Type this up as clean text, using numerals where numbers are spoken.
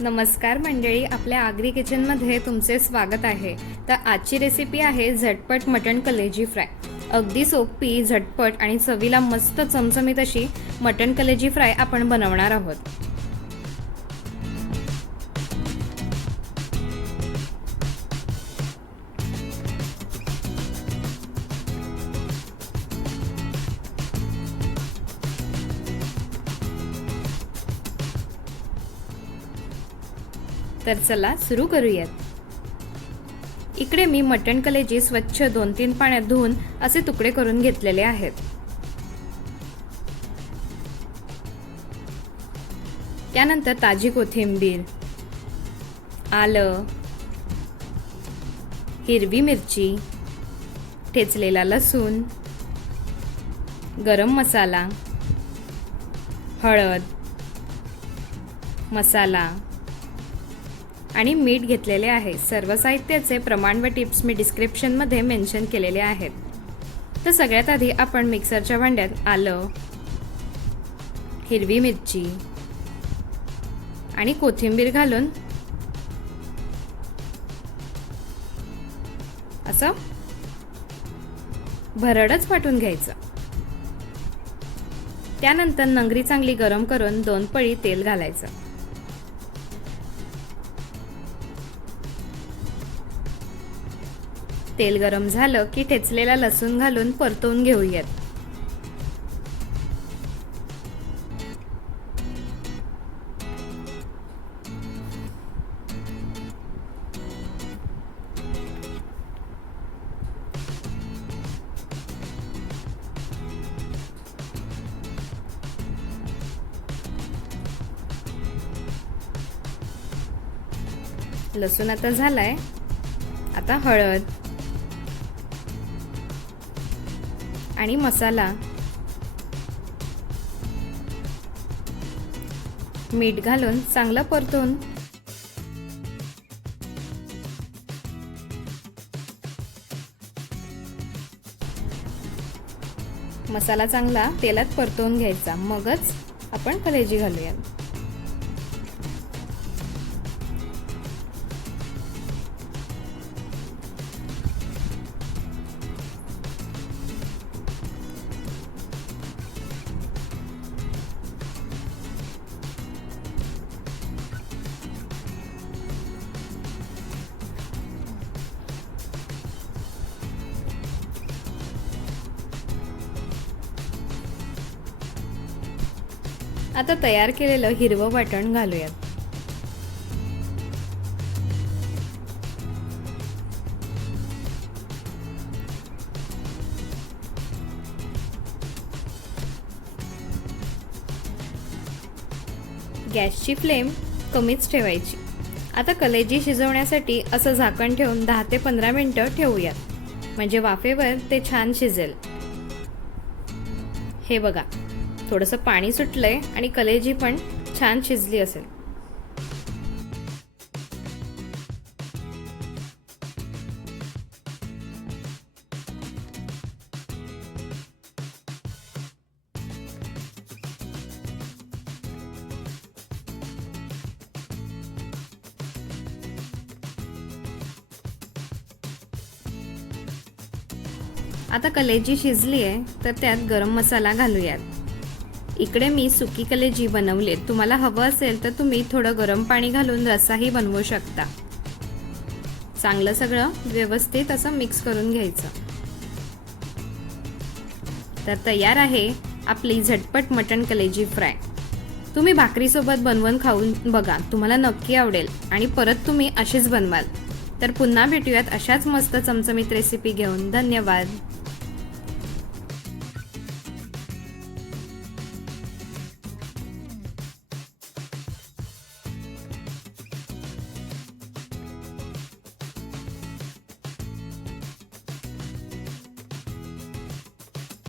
नमस्कार मंडळी, आपल्या आगरी किचनमध्ये तुमचे स्वागत आहे। तर आजची रेसिपी आहे झटपट मटण कलेजी फ्राय। अगदी सोपी, झटपट आणि चवीला मस्त चमचमीत अशी मटण कलेजी फ्राय आपण बनवणार आहोत। तर चला सुरू करूयात। इकडे मी मटण कलेजी स्वच्छ 2-3 पाण्यात धुवून असे तुकडे करून घेतलेले आहेत। त्यानंतर ताजी कोथिंबीर, आलं, हिरवी मिरची, ठेचलेला लसूण, गरम मसाला, हळद, मसाला आणि मीठ घेतलेले आहे। सर्व साहित्याचे प्रमाण व टिप्स मी डिस्क्रिप्शन मध्ये मेन्शन केलेले आहेत। तर सगळ्यात आधी आपण मिक्सरच्या भांड्यात आलं, हिरवी मिरची आणि कोथिंबीर घालून असं भरडच वाटून घ्यायचं। त्यानंतर नंगरी चांगली गरम करून 2 पळी तेल घालायचं। तेल गरम झालं की ठेचलेला लसूण घालून परतवून घेऊयात। लसूण आता झालाय। आता हळद आणि मसाला, मीठ घालून चांगलं परतून मसाला चांगला तेलात परतवून घ्यायचा, मगच आपण कलेजी घालूया। आता तयार केलेलं हिरवं वाटण घालूयात। गॅसची फ्लेम कमीच ठेवायची। आता कलेजी शिजवण्यासाठी असं झाकण ठेवून 10 ते 15 मिनिटं ठेवूयात, म्हणजे वाफेवर ते छान शिजेल। हे बघा, थोडंसं पाणी सुटलंय आणि कलेजी पण छान शिजली असेल। आता कलेजी शिजली आहे, तर त्यात गरम मसाला घालूयात। इकडे मी सुकी कलेजी बनवले, तुम्हाला हवं असेल तर तुम्ही थोडं गरम पाणी घालून रस्साही बनवू शकता। चांगलं सगळं व्यवस्थित असं मिक्स करून घ्यायचं। तर तयार आहे आपली झटपट मटण कलेजी फ्राय। तुम्ही भाकरीसोबत बनवून खाऊन बघा, तुम्हाला नक्की आवडेल आणि परत तुम्ही अशीच बनवाल। तर पुन्हा भेटूयात अशाच मस्त चमचमीत रेसिपी घेऊन। धन्यवाद।